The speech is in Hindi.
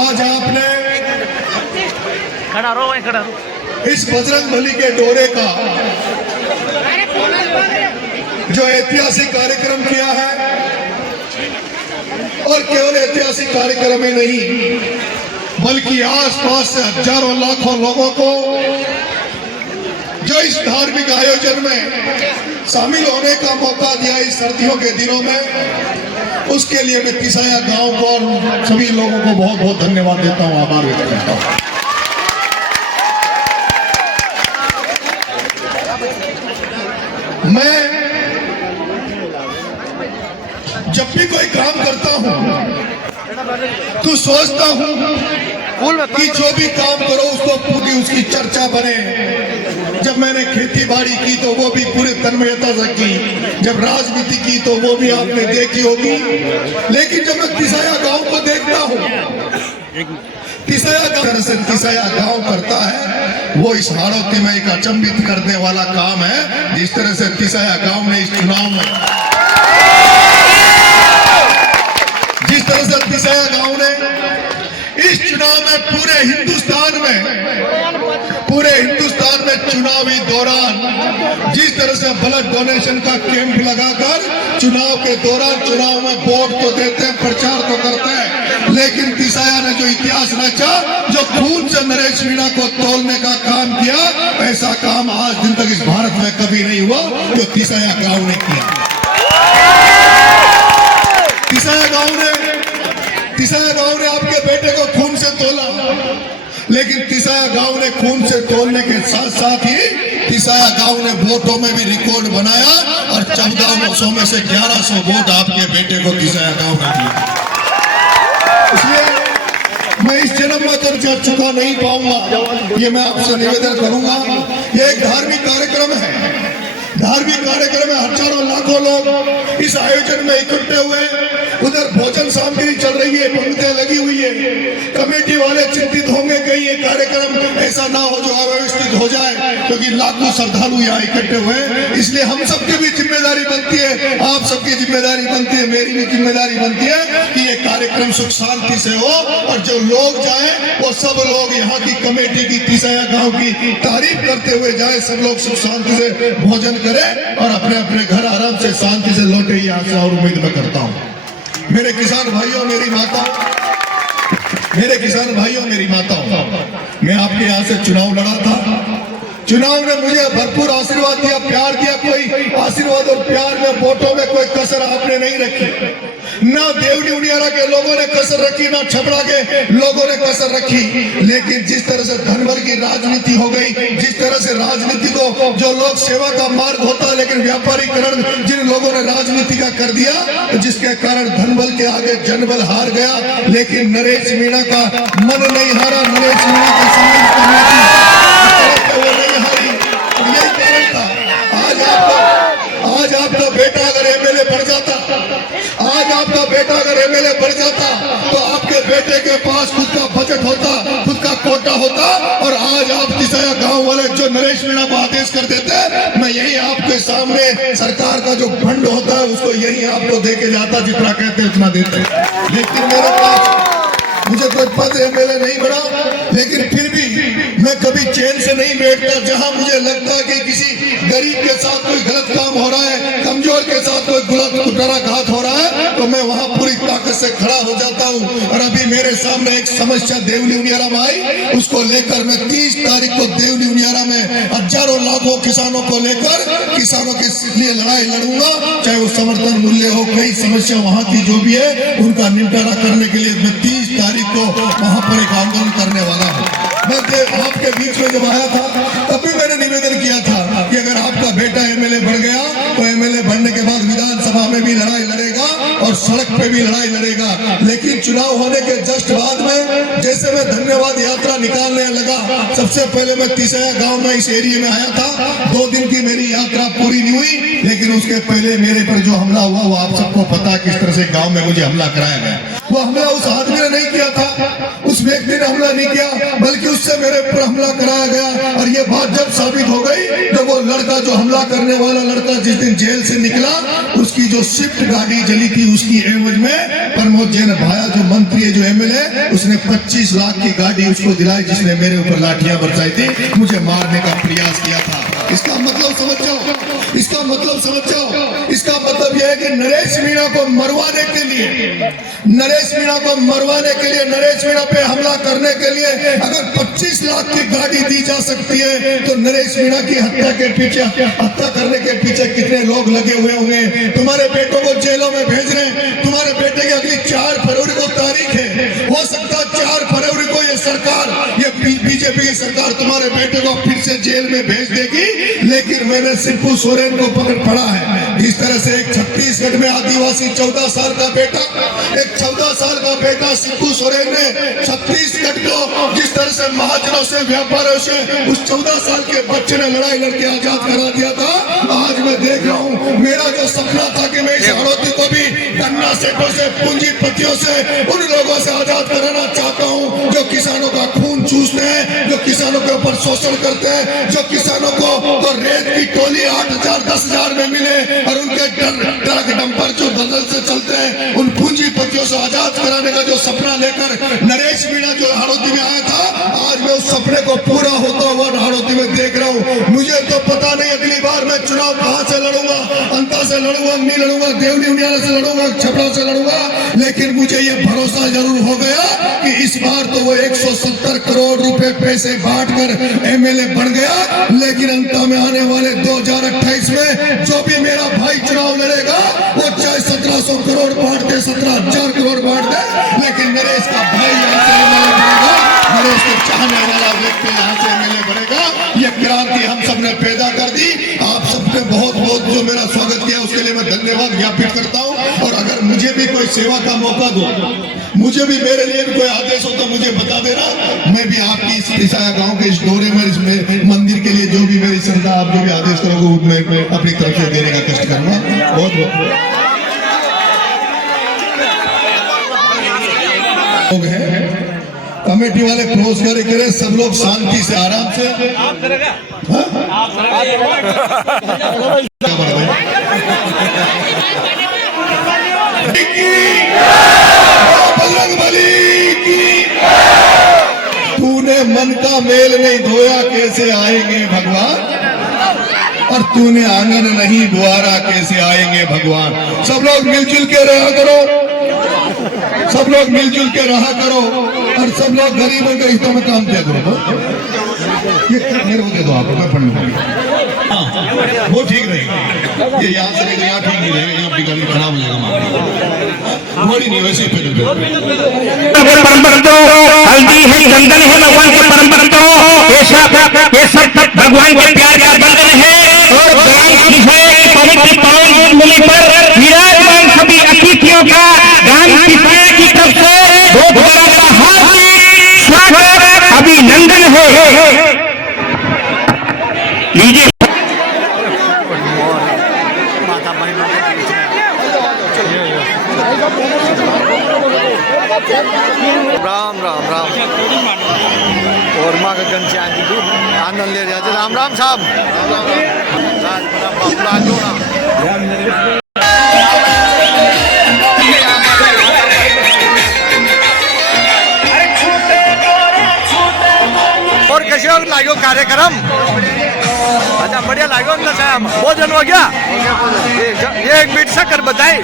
आज आपने खड़ा रहो इस बजरंगबली के डोरे का जो ऐतिहासिक कार्यक्रम किया है, और केवल ऐतिहासिक कार्यक्रम ही नहीं बल्कि आसपास से हजारों लाखों लोगों को जो इस धार्मिक आयोजन में शामिल होने का मौका दिया इस सर्दियों के दिनों में, उसके लिए मैं तिसाया गांव को और सभी लोगों को बहुत बहुत धन्यवाद देता हूं, आभार व्यक्त करता हूं। मैं जब भी कोई काम करता हूं तो सोचता हूं कि जो भी काम करो उसको पूरी उसकी चर्चा बने। जब मैंने खेती बाड़ी की तो वो भी पूरी तन्मयता से की, जब राजनीति की तो वो भी आपने देखी होगी। लेकिन जब मैं तिसाया गांव को देखता हूं, तिसाया गांव करता है वो इस हाड़ौती में एक अचंभित करने वाला काम है। जिस तरह से तिसाया गांव ने इस चुनाव में, जिस तरह से तिसाया गांव ने इस चुनाव में पूरे हिंदुस्तान में चुनावी दौरान जिस तरह से ब्लड डोनेशन का कैंप लगाकर चुनाव के दौरान चुनाव में वोट तो देते हैं, प्रचार तो करते हैं, लेकिन तिसाया ने जो इतिहास रचा, जो खून से नरेश मीणा को तोलने का काम किया, ऐसा काम आज दिन तक इस भारत में कभी नहीं हुआ जो तिसाया गांव ने किया। तिसाया गांव ने आपके बेटे को खून से तोला, लेकिन तिसाया गांव ने खून से तोलने के साथ साथ ही तिसाया गांव ने वोटों में भी रिकॉर्ड बनाया और 1400 में से 1100 वोट आपके बेटे को तिसाया गांव ने दिया। इसलिए मैं इस जन्म में तो चुका नहीं पाऊंगा, ये मैं आपसे निवेदन करूंगा। ये एक धार्मिक कार्यक्रम है, धार्मिक कार्यक्रम में हजारों लाखों लोग इस आयोजन में इकट्ठे हुए। उधर भोजन सामग्री चल रही है, पंक्तियां लगी हुई है। कमेटी वाले चिंतित होंगे कहीं ये कार्यक्रम ऐसा ना हो जो अव्यवस्थित हो जाए, क्योंकि लाखों श्रद्धालु यहाँ इकट्ठे हुए। इसलिए हम सबकी भी जिम्मेदारी बनती है, आप सबकी जिम्मेदारी बनती है, मेरी भी जिम्मेदारी बनती है कि ये कार्यक्रम सुख शांति से हो और जो लोग जाए वो सब लोग यहाँ की कमेटी की, तिसाया गाँव की तारीफ करते हुए जाए। सब लोग सुख शांति से भोजन करें और अपने अपने घर आराम से शांति से लौटे, यहाँ से और उम्मीद मैं करता हूँ। मेरे किसान भाइयों मेरी माताओं, मेरे किसान भाइयों मेरी माताओं, मैं आपके यहाँ से चुनाव लड़ा था। चुनाव ने मुझे भरपूर आशीर्वाद दिया, प्यार दिया। कोई आशीर्वाद और प्यार में वोटों में कोई कसर आपने नहीं रखी। ना देवनी उनियारा के लोगों ने कसर रखी, ना छपरा के लोगों ने कसर रखी। लेकिन जिस तरह से धनबल की राजनीति हो गई, जिस तरह से राजनीति को जो लोक सेवा का मार्ग होता है, लेकिन व्यापारीकरण जिन लोगों ने राजनीति का कर दिया, जिसके कारण धनबल के आगे जनबल हार गया। लेकिन नरेश मीणा का मन नहीं हारा, नरेश मीणा का समाज कमेटी वो नहीं हारी। यही कारण था। आज आपका बेटा अगर एमएलए बन जाता, आज आपका बेटा अगर एमएलए बन जाता तो आपके बेटे के पास खुद का बजट होता, खुद का कोटा होता, और आज आप तिसाया गांव वाले जो नरेश मीणा को आदेश कर देते, मैं यही आपके सामने सरकार का जो फंड होता है उसको यही आपको दे के जाता, जितना कहते उतना देते। लेकिन मेरे पास मुझे कोई पद एमएलए नहीं बना, लेकिन फिर भी मैं कभी चैन से नहीं बैठता। जहां मुझे लगता है कि किसी गरीब के साथ कोई गलत काम हो रहा है, कमजोर के साथ कोई कुटाराघात हो रहा है, तो मैं वहां पूरी ताकत से खड़ा हो जाता हूं। और अभी मेरे सामने एक समस्या देवनी उनियारा में आई, उसको लेकर मैं 30 तारीख को देवनी उनियारा में हजारों लाखों किसानों को लेकर किसानों के लिए लड़ाई लड़ूंगा। चाहे वो समर्थन मूल्य हो, कई समस्या वहां की जो भी है उनका निपटारा करने के लिए मैं 30 तारीख को वहां पर एक आंदोलन करने वाला हूं। मैं आपके बीच में जब आया था तब भी मैंने निवेदन किया था कि अगर आपका बेटा एमएलए बन गया तो एमएलए बनने के बाद विधानसभा में भी लड़ाई लड़ेगा और सड़क पे भी लड़ाई लड़ेगा। लेकिन चुनाव होने के जस्ट बाद में जैसे मैं धन्यवाद यात्रा निकालने लगा, सबसे पहले मैं तिसाया गांव में इस एरिया में आया था। 2 दिन की मेरी यात्रा पूरी नहीं हुई, लेकिन उसके पहले मेरे पर जो हमला हुआ वो आप सबको पता है, किस तरह से गाँव में मुझे हमला कराया गया। वो हमला उस आदमी ने नहीं किया था, उस व्यक्ति ने हमला नहीं किया, बल्कि उससे मेरे पर हमला कराया गया। और ये बात जब साबित हो गई, जब वो लड़का जो हमला करने वाला लड़का जिस दिन जेल से निकला, उसकी जो स्विफ्ट गाड़ी जली थी, उसकी एवज में प्रमोद जैन भाया जो मंत्री है, जो एमएलए, उसने 25 लाख की गाड़ी उसको दिलाई, जिसने मेरे ऊपर लाठियां बरसाई थी, मुझे मारने का प्रयास किया था। इसका मतलब समझ जाओ, इसका मतलब समझ जाओ। इसका मतलब यह है कि नरेश मीणा को मरवाने के लिए, नरेश मीणा को मरवाने के लिए, नरेश मीणा पे हमला करने के लिए अगर 25 लाख की गाड़ी दी जा सकती है, तो नरेश मीणा की हत्या के पीछे, हत्या करने के पीछे कितने लोग लगे हुए होंगे। तुम्हारे बेटों को जेलों में भेज रहे हैं, तुम्हारे बेटे की अगली 4 फरवरी को तारीख है, हो सकता है 4 फरवरी को ये सरकार, ये बीजेपी की सरकार तुम्हारे बेटे को फिर से जेल में भेज देगी। लेकिन मैंने शिबू सोरेन को पढ़ा है, इस तरह से एक छत्तीसगढ़ में आदिवासी 14 साल का बेटा, एक 14 साल का बेटा शिबू सोरेन ने छत्तीसगढ़ को जिस तरह से महाजनों से, व्यापारियों से, उस 14 साल के बच्चे ने लड़ाई लड़के आजाद करा दिया था। आज मैं देख रहा हूँ, मेरा जो सपना था कि मैं इस हड़ौती को भी गन्ना सेठों से, पूंजीपतियों से, उन लोगों से आजाद कराना चाहता हूँ जो किसानों का खून चूसते हैं, जो किसानों के ऊपर शोषण करते हैं, जो किसानों को तो रेत की टोली 8,000 10,000 में मिले और उनके ट्रक डंपर जो दलदल से चलते हैं, उन पूंजीपतियों से आजाद कराने का जो सपना लेकर नरेश मीणा जो हड़ौती में आया था, आज मैं उस सपने को पूरा होता हुआ हड़ौती में देख रहा हूँ। मुझे तो पता नहीं अगली बार मैं चुनाव कहां से लड़ूंगा, अंता से लड़ूंगा, नहीं लड़ूंगा, देवनी उनियाला से लड़ूंगा, छपरा से लड़ूंगा, लेकिन मुझे ये भरोसा जरूर हो गया कि इस बार तो वो 170 करोड़ रुपए पैसे बांटकर एमएलए बन गया। लेकिन अंत में आने वाले 2028 में जो भी मेरा भाई चुनाव लड़ेगा, वो चाहे 1700 करोड़ बांट दे, 17,000 करोड़ बांट दे, लेकिन नरेश का भाई यहाँ से एमएलए बनेगा, नरेश को चाहने वाला व्यक्ति यहाँ से एमएलए बनेगा। ये क्रांति हम सबने पैदा कर दी। आप सबने बहुत बहुत जो मेरा स्वागत किया, उसके लिए मैं धन्यवाद ज्ञापित करता हूँ। और अगर मुझे भी कोई सेवा का मौका दो, मुझे भी, मेरे लिए भी कोई आदेश हो तो मुझे बता देना। मैं भी आपकी इस ईसाया गांव के इस डोरे में, इस मंदिर के लिए जो भी मेरी श्रद्धा, आप जो भी आदेश करोगे, मैं अपनी तरफ से देने का कष्ट करूंगा। बहुत बहुत लोग हैं, कमेटी वाले क्लोज करे, सब लोग शांति से, आराम से। तूने मन का मेल नहीं धोया, कैसे आएंगे भगवान, और तूने आंगन नहीं बुआरा, कैसे आएंगे भगवान। सब लोग मिलजुल के रहा करो, सब लोग मिलजुल के रहा करो, और सब लोग गरीबों के हितों में काम किया करो। ये मेरे को दे दो, आपको मैं पढ़ लूंगा। वो ठीक रहेगा, ये यहाँ से लेकर यहाँ ठीक नहीं रहेगा, यहाँ अपनी गाड़ी खराब हो जाएगा। थोड़ी नहीं, वैसे ही परंपरा तो हल्दी है, चंदन है, भगवान के परंपरा तो ये सब भगवान के प्यार का बंधन है। और पवित्र पावन भूमि पर विराजमान सभी अतिथियों का गान किसाया की तरफ से बहुत बड़ा हार्दिक स्वागत, अभिनंदन है। लीजिए राम राम राम और माँ का गंज आदि को आनंद ले रहे। राम राम साहब, और कैसे लागो कार्यक्रम? अच्छा बढ़िया लागो ना साहब, बहुत जन हो गया। ये एक मिनट से कर बताए।